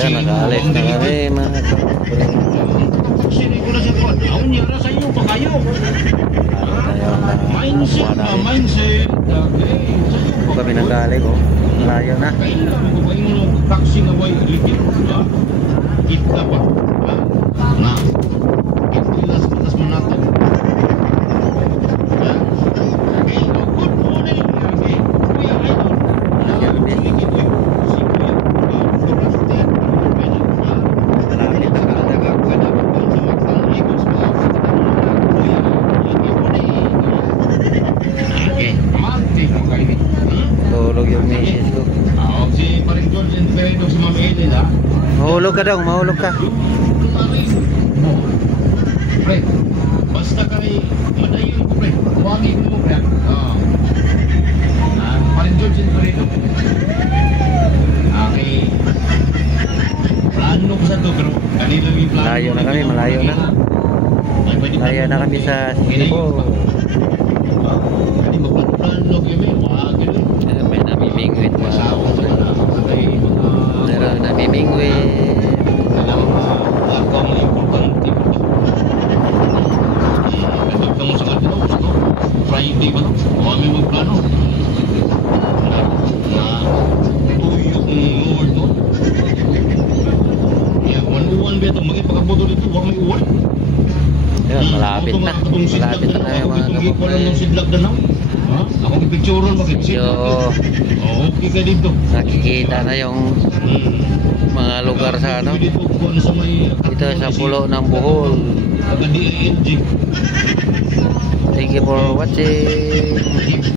Ayan, nakaalis na kami mga kapobre. Kung kami nanggaling, oh, malayo na. Kita pa. Nah, ikhlas batas menatap. Ya. Good morning. Kuya Idol. Malapit na kada ka. Tulog yung misis ko. Si Paring George and Pedro si Ma'am Ellen ha. Mahulog ka daw, mahulog ka. Pre, basta kami madayon ko pre. Huwagin mo pre. Paring George and Pedro. Okay. Plano ko sa to pero kanila yung plano. Malayo na kami, malayo na. Malayo na kami sa Cebu. Kani magplano kami, huwagin mo. May namimingwit pa. Meron namimingwit. Friday ba ito? Kami magplano. Tuyok ng Lord, no? Kaya kung uwan ba ito, magipagkabuto dito, huwag may uwan. Yun, malapit na. Malapit na tayo mga kapobre. Akong pictureon Medyo okay ka dito. nakikita na yung mga lugar sa ano. Dito sa pulo ng Bohol. Thank you for watching.